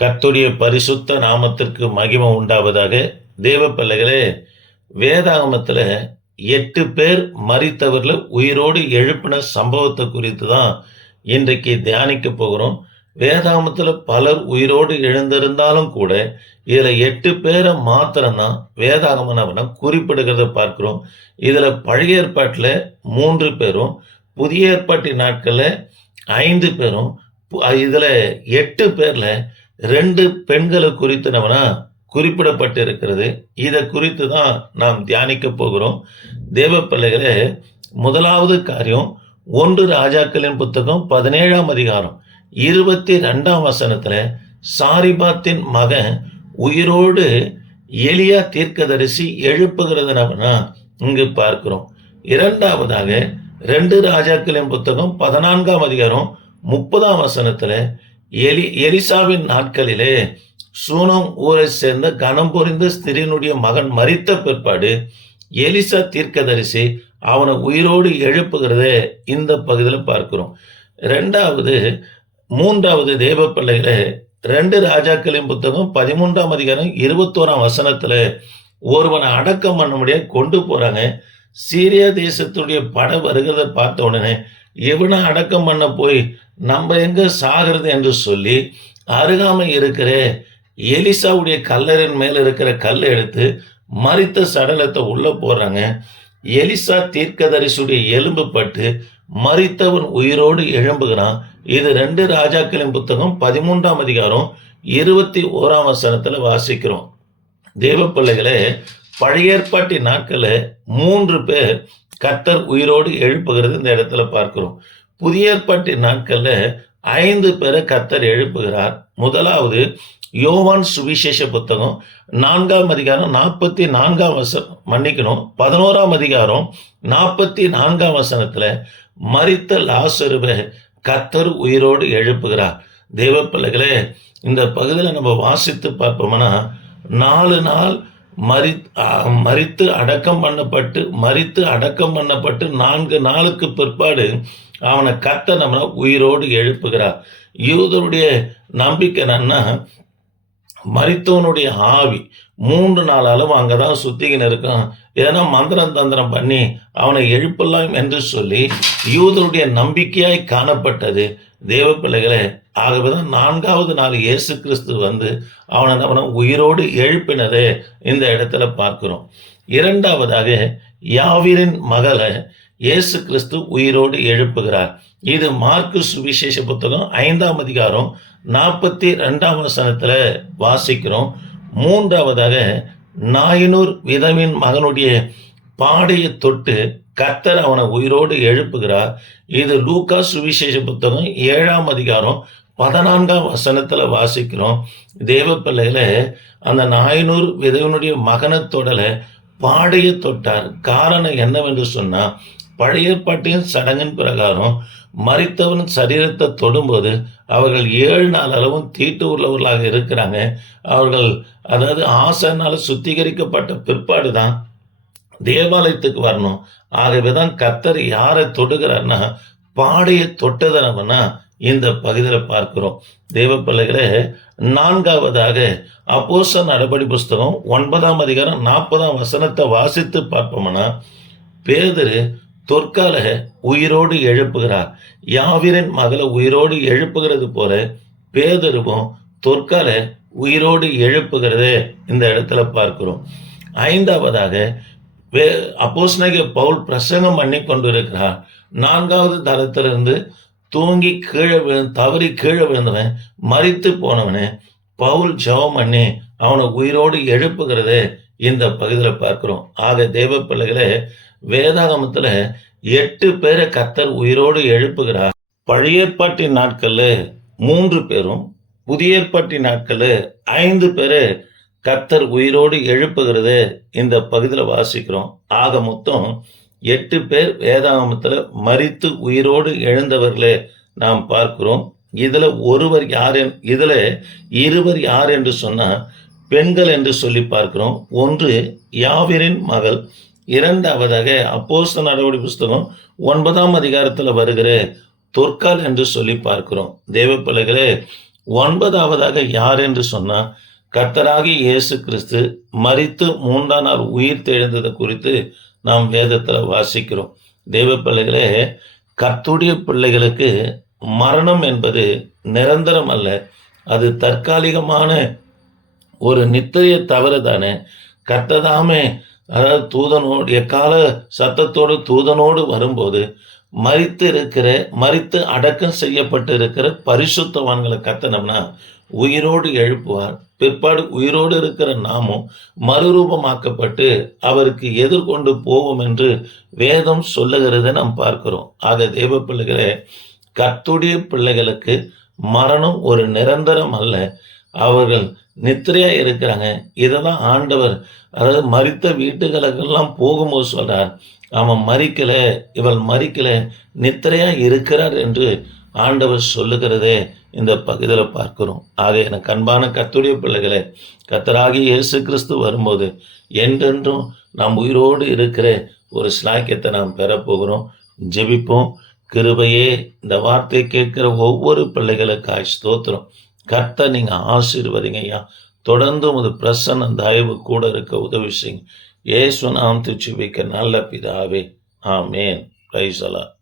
கத்துடைய பரிசுத்த நாமத்திற்கு மகிமை உண்டாவதாக தேவ பிள்ளைகளே வேதாகமத்தில் எட்டு பேர் மரித்தவர்கள் உயிரோடு எழுப்பின சம்பவத்தை குறித்து தான் இன்றைக்கு தியானிக்க போகிறோம். வேதாகமத்தில் பலர் உயிரோடு எழுந்திருந்தாலும் கூட இதில் எட்டு பேரை மாத்திரம்தான் வேதாகம குறிப்பிடுகிறத பார்க்குறோம். இதில் பழைய ஏற்பாட்டில் மூன்று பேரும் புதிய ஏற்பாட்டின் நாட்களில் ஐந்து பேரும் இதில் எட்டு பேரில் ரெண்டு பெண்களை குறித்து நம்மனா குறிப்பிடப்பட்டு இருக்கிறது இதை குறித்து தான் நாம் தியானிக்க போகிறோம். தேவ பிள்ளைகளே முதலாவது காரியம் ஒன்று ராஜாக்களின் புத்தகம் பதினேழாம் அதிகாரம் இருபத்தி ரெண்டாம் வசனத்தில் சாரிபாத்தின் மகன் உயிரோடு எளியா தீர்க்கதரிசி எழுப்புகிறது இங்கு பார்க்கிறோம். இரண்டாவதாக ரெண்டு ராஜாக்களின் புத்தகம் பதினான்காம் அதிகாரம் முப்பதாம் வசனத்தில் எலி எலிசாவின் நாட்களிலே சூனம் ஊரை சேர்ந்த கனம் புரிந்த ஸ்திரீனுடைய மகன் மறித்த பிற்பாடு எலிசா தீர்க்கதரிசி அவனை உயிரோடு எழுப்புகிறதே இந்த பகுதியில் பார்க்கிறோம். ரெண்டாவது மூன்றாவது தேவ பிள்ளைகளை ரெண்டு ராஜாக்களின் புத்தகம் பதிமூன்றாம் அதிகாரம் இருபத்தோராம் வசனத்துல ஒருவனை அடக்கம் பண்ண முடியாது கொண்டு போறாங்க. சீரியா தேசத்துடைய பட வருகிறத பார்த்த உடனே இவனை அடக்கம் பண்ண போய் நம்ம எங்க சாகிறது? என்று சொல்லி அருகாமை இருக்கிற எலிசாவுடைய கல்லறின் மேல இருக்கிற கல்லை எடுத்து மறித்த சடலத்தை உள்ள போடுறாங்க. எலிசா தீர்க்கதரிசுடைய எலும்பு பட்டு மறித்தவன் உயிரோடு எழும்புகிறான். இது ரெண்டு ராஜாக்களின் புத்தகம் பதிமூன்றாம் அதிகாரம் இருபத்தி ஓராம் வசனத்துல வாசிக்கிறோம். தேவ பிள்ளைகளே பழைய ஏற்பாட்டின் நாட்களில் மூன்று பேர் கத்தர் உயிரோடு எழுப்புகிறது இந்த இடத்துல பார்க்கிறோம். புதிய ஏற்பாட்டின் நாட்களில் ஐந்து பேரை கத்தர் எழுப்புகிறார். முதலாவது யோவான் சுவிசேஷ புத்தகம் நான்காம் அதிகாரம் நாற்பத்தி நான்காம் வசனம். மன்னிக்கணும். பதினோராம் அதிகாரம் நாற்பத்தி நான்காம் வசனத்துல மறித்த லாசருவை கத்தர் உயிரோடு எழுப்புகிறார். தேவ பிள்ளைகளே இந்த பகுதியில் நம்ம வாசித்து பார்ப்போம்னா நாலு நாள் மறி மறித்து அடக்கம் பண்ணப்பட்டு மறித்து அடக்கம் பண்ணப்பட்டு நான்கு நாளுக்கு பிற்பாடு அவனை கத்த நம்ம உயிரோடு எழுப்புகிறார். யூதருடைய நம்பிக்கை என்னன்னா மறித்தவனுடைய ஆவி மூன்று நாள் அளவு அங்கதான் சுத்திக்கின்னு இருக்கான். ஏன்னா மந்திரம் தந்திரம் பண்ணி அவனை எழுப்பலாம் என்று சொல்லி யூதருடைய நம்பிக்கையாய் காணப்பட்டது. தேவ பிள்ளைகளே ஆகவேதான் நான்காவது நாள் இயேசு கிறிஸ்து வந்து அவனை அவனை உயிரோடு எழுப்பினதே இந்த இடத்துல பார்க்கிறோம். இரண்டாவதாக யாவிரின் மகளை இயேசு கிறிஸ்து உயிரோடு எழுப்புகிறார். இது மார்க்கு சுவிசேஷ புத்தகம் ஐந்தாம் அதிகாரம் நாற்பத்தி ரெண்டாம் வசனத்தில் வாசிக்கிறோம். மூன்றாவதாக நாயனூர் விதவின் மகனுடைய பாடையை தொட்டு கத்தர் அவனை உயிரோடு எழுப்புகிறார். இது லூக்கா சுவிசேஷ புத்தகம் ஏழாம் அதிகாரம் பதினான்காம் வசனத்தில் வாசிக்கிறோம். தேவ பிள்ளையில அந்த நாயனூர் விதவனுடைய மகனை தொடலை பாடையை தொட்டார். காரணம் என்னவென்று சொன்னால் பழைய ஏற்பாட்டின் சடங்கின் பிரகாரம் மறித்தவன் சரீரத்தை தொடும்போது அவர்கள் ஏழு நாள் அளவும் தீட்டு உள்ளவர்களாக இருக்கிறாங்க. அவர்கள் அதாவது ஆசனால் சுத்திகரிக்கப்பட்ட பிற்பாடு தான் தேவாலயத்துக்கு வரணும். ஆகவே தான் கத்தர் யாரை தொடுகிறார்னா பாடையை தொட்டதனவனா இந்த பகுதியில் பார்க்கிறோம். தேவ பிள்ளைகளே நான்காவதாக அப்போச நடபடி புஸ்தகம் ஒன்பதாம் அதிகாரம் நாற்பதாம் வசனத்தை வாசித்து பார்ப்போம்னா பேதரு தொற்கால உயிரோடு எழுப்புகிறார். யாவிரன் மகளை உயிரோடு எழுப்புகிறது போல பேதருவும் தொற்கால உயிரோடு எழுப்புகிறதே இந்த இடத்துல பார்க்கிறோம். ஐந்தாவதாக வே அப்போஸ்னக பவுல் பிரசங்கம் பண்ணி கொண்டிருக்கிறார். நான்காவது தளத்திலிருந்து தூங்கி கீழே விழு தவறி கீழே விழுந்தவன் மறித்து போனவனே பவுல் ஜெபம் பண்ணி அவனை உயிரோடு எழுப்புகிறதே. இந்த பகுதியில் பார்க்கிறோம். ஆக தேவ பிள்ளைகளை வேதாகமத்தில் எட்டு பேரை கத்தர் உயிரோடு எழுப்புகிறார். பழைய ஏற்பாட்டி நாட்கள்ல மூன்று பேரும் புதிய ஏற்பாட்டி நாட்கள்ல ஐந்து பேரை கத்தர் உயிரோடு எழுப்புகிறது இந்த பகுதியில் வாசிக்கிறோம். ஆக மொத்தம் எட்டு பேர் வேதாகமத்தில் மறித்து உயிரோடு எழுந்தவர்களே நாம் பார்க்கிறோம். இதுல ஒருவர் யார் இதில் இதுல இருவர் யார் என்று சொன்னா பெண்கள் என்று சொல்லி பார்க்கிறோம். ஒன்று யாவிரின் மகள் இரண்டாவதாக அப்போஸ்த நடவடிக்கை புஸ்தகம் ஒன்பதாம் அதிகாரத்தில் வருகிற தொற்கால் என்று சொல்லி பார்க்கிறோம். தேவப்பிள்ளைகளே ஒன்பதாவதாக யார் என்று சொன்னால் கர்த்தராகி இயேசு கிறிஸ்து மறித்து மூன்றாம் நாள் உயிர் தெழுந்ததை குறித்து நாம் வேதத்தில் வாசிக்கிறோம். தெய்வ பிள்ளைகளே கர்த்துடைய பிள்ளைகளுக்கு மரணம் என்பது நிரந்தரம் அல்ல. அது தற்காலிகமான ஒரு நித்திரைய தவறு தானே கர்த்ததாமே அதாவது தூதனோடு எக்கால சத்தத்தோடு தூதனோடு வரும்போது மறித்து இருக்கிற மறித்து அடக்கம் செய்யப்பட்டு இருக்கிற பரிசுத்தவான்களை கத்தனம்னா உயிரோடு எழுப்புவார். பிற்பாடு உயிரோடு இருக்கிற நாமும் மறுரூபமாக்கப்பட்டு அவருக்கு எதிர்கொண்டு போவோம் என்று வேதம் சொல்லுகிறதை நாம் பார்க்கிறோம். ஆக தேவ பிள்ளைகளே கத்துடைய பிள்ளைகளுக்கு மரணம் ஒரு நிரந்தரம் அல்ல. அவர்கள் நித்திரையா இருக்கிறாங்க. இதை தான் ஆண்டவர். அதாவது மறித்த வீட்டுகளுக்கெல்லாம் போகும்போது சொல்றார் அவன் மறிக்கல இவள் மறிக்கல நித்திரையா இருக்கிறார் என்று ஆண்டவர் சொல்லுகிறதே இந்த பகுதியில் பார்க்கிறோம். ஆக எனக்கு அன்பான கத்துடைய பிள்ளைகளே கத்தராகி இயேசு கிறிஸ்து வரும்போது என்றென்றும் நாம் உயிரோடு இருக்கிற ஒரு ஸ்லாக்கியத்தை நாம் பெறப்போகிறோம் ஜெபிப்போம். கிருபையே இந்த வார்த்தை கேட்கிற ஒவ்வொரு பிள்ளைகளுக்காய் ஸ்தோத்திரம். கர்த்த நீங்க ஆசீர்வதிங்க ஐயா. தொடர்ந்து உமது பிரசன்ன தயவு கூட இருக்க உதவி செய்யுங்க. ஏசுநாம் திருச்சி வைக்க நல்ல பிதாவே. ஆமேன். பிரைசலா